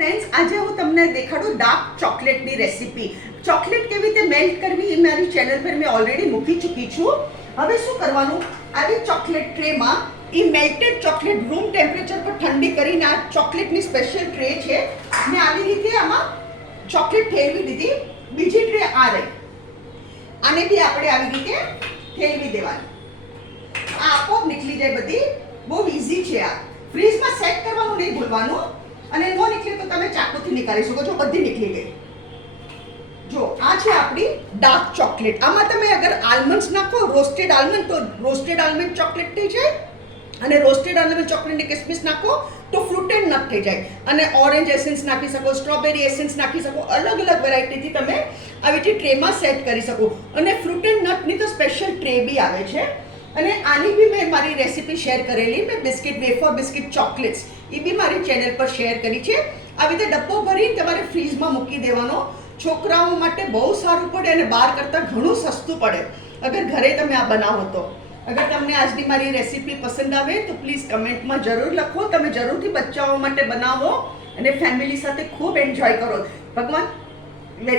Friends, આજે હું તમને દેખાડું ડાર્ક ચોકલેટની રેસીપી. ચોકલેટ કેવી રીતે મેલ્ટ કરવી એ મારી ચેનલ પર મેં ઓલરેડી મૂકી ચૂકી છું. હવે શું કરવાનું, આવી ચોકલેટ ટ્રેમાં એ મેલ્ટેડ ચોકલેટ રૂમ ટેમ્પરેચર પર ઠંડી કરીને, આ ચોકલેટની સ્પેશિયલ ટ્રે છે, મેં આવી રીતે આમાં ચોકલેટ ઠેરવી દીધી. બીજી ટ્રે આ રહી, આને બી આપણે આવી રીતે ઠેરવી દેવાની. આ આપોઆપ નીકળી જાય બધી. બહુ ઇઝી છે આ. ફ્રીજમાં સેટ કરવાનું નહીં ભૂલવાનું, અને ન નીકળે તો તમે ચાકુથી નીકાળી શકો છો. બધી નીકળી ગઈ. જો આ છે આપણી ડાર્ક ચોકલેટ. આમાં તમે અગર આલમંડ્સ નાખો, રોસ્ટેડ આલમંડ, તો રોસ્ટેડ આલમંડ ચોકલેટ થઈ જાય, અને રોસ્ટેડ આલમંડ ચોકલેટની કિસમિસ નાખો તો ફ્રૂટેડ નટ થઈ જાય. અને ઓરેન્જ એસેન્સ નાખી શકો, સ્ટ્રોબેરી એસેન્સ નાખી શકો. અલગ અલગ વેરાયટીથી તમે આવી રીતે ટ્રેમાં સેટ કરી શકો. અને ફ્રૂટેડ નટની તો સ્પેશિયલ ટ્રે બી આવે છે. અને આની બી મેં મારી રેસીપી શેર કરેલી. મેં બિસ્કિટ, વેફર બિસ્કિટ ચોકલેટ્સ, એ બી મારી ચેનલ પર શેર કરી છે. આવી રીતે ડબ્બો ભરીને તમારે ફ્રીઝમાં મૂકી દેવાનો. છોકરાઓ માટે બહુ સારું પડે અને બહાર કરતાં ઘણું સસ્તું પડે અગર ઘરે તમે આ બનાવો તો. અગર તમને આજની મારી રેસીપી પસંદ આવે તો પ્લીઝ કમેન્ટમાં જરૂર લખો. તમે જરૂરથી બચ્ચાઓ માટે બનાવો અને ફેમિલી સાથે ખૂબ એન્જોય કરો. ભગવાન વેરી